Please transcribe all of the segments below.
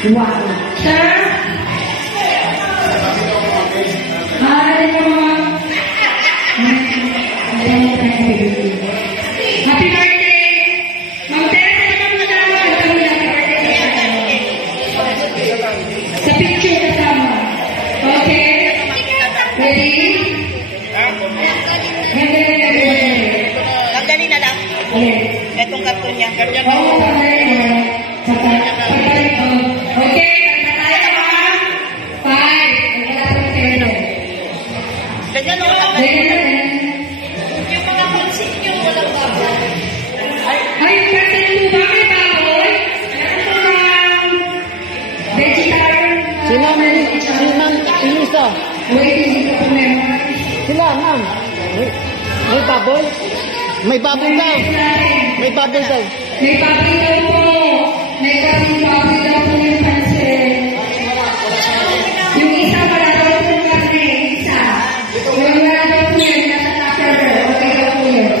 Wow. Sir? Happy birthday! Mag-test naman mo na sa picture kasama. Okay? Ready? Magdali na lang. Itong karton niya. Okay, nataya ka ba? 5. Wala sa pera. Ganyan o lang. Yung mga pansin nyo, walang baboy. Ay, karton mo ba may baboy? Meron po ng vegetarian. Sila, ma'am, Elisa. Wait, hindi ko po meron. Sila, ma'am. May baboy? May baboy daw. May baboy daw. May baboy daw po. May kasing baboy daw po yung pansin. Yung isa wala daw po kasi. Isa. Yung wala daw po yun. Nasa tupper. Okay daw po yun.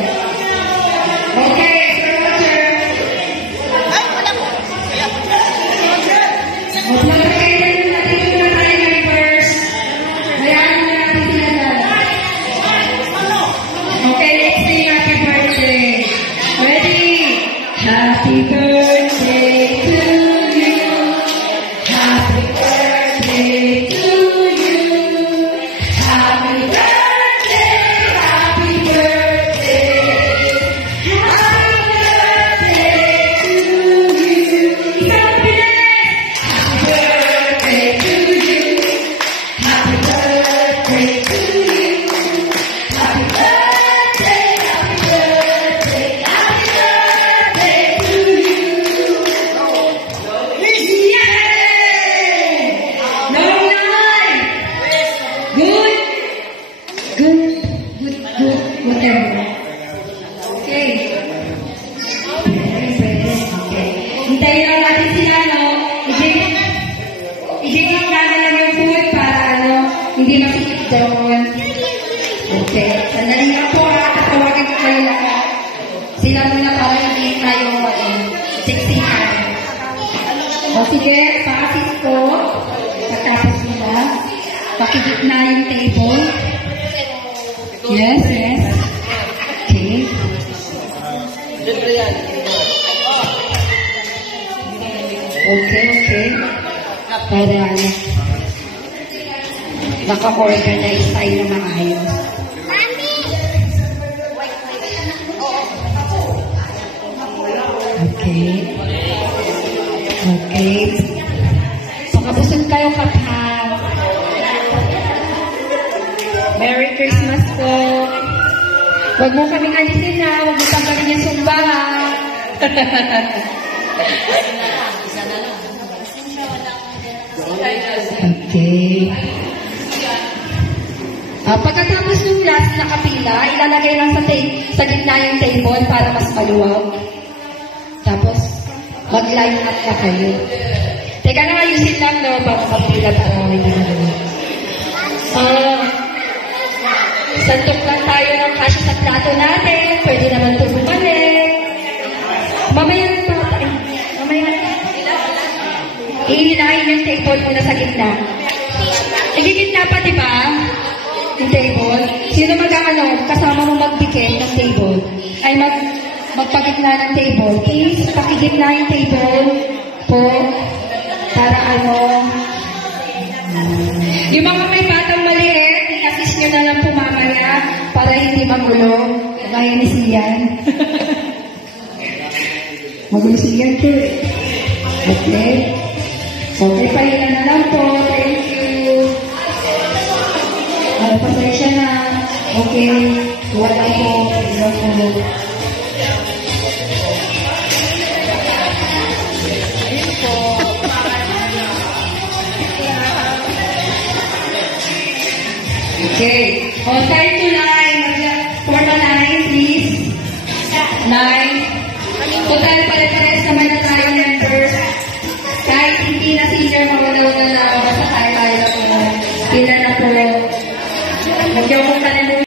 Okay. Sir Roger. Ay, wala po. Maglagay na yung natin yung mga members. Hayaan mo natin sila dala. Okay, let's sing happy birthday. Ready? Happy birthday to you. Happy birthday to you. Happy birthday, happy birthday. Happy birthday to you. Isang bilis! Happy birthday to you. Happy birthday to you. Happy birthday, happy birthday, happy birthday to you. Yay! Long life! Good? Good, whatever. Okay. Okay. Hintayin lang natin sila, no? I-drink lang lang yung food para, hindi masikip doon. Okay. Sandali lang po, tatawagan ko kayo lahat. Sila muna para hindi tayo siksikan. O sige, pakasis ko. Pagkapos nila, pakigitna yung table. Yes. Okay. Okay. Para maka-organize tayo na maayos. Okay. Pakabusog kayo, kapal. Merry Christmas po. Huwag mo kaming alisin na. Huwag mo tanggalin yung sumba. Okay. Pagkatapos yung last na kapila, ilalagay lang sa gitna yung table para mas maluwag. Tapos, mag-line up na kayo. Teka na, ayusin lang, no, para kapila para hindi na naluwag. Santok lang tayo ng kasya sa plato natin. Pwede naman ito bumalik. Mamaya ihilahin yung table muna sa gitna. Igigitna pa, di ba? Yung table. Sino kasama mo magdikit ng table? Ay magpagitna ng table. Please, pakigitna yung table po. Para yung mga may batang maliit, i-assist nyo na lang po mamaya para hindi magulo. Gaya ni Sian. Magulo Sian po. Okay. Okay, pahinga na lang po. Thank you. Pasensya na. Okay. Wala po. Okay. Time to line. For the line, please. Line. Total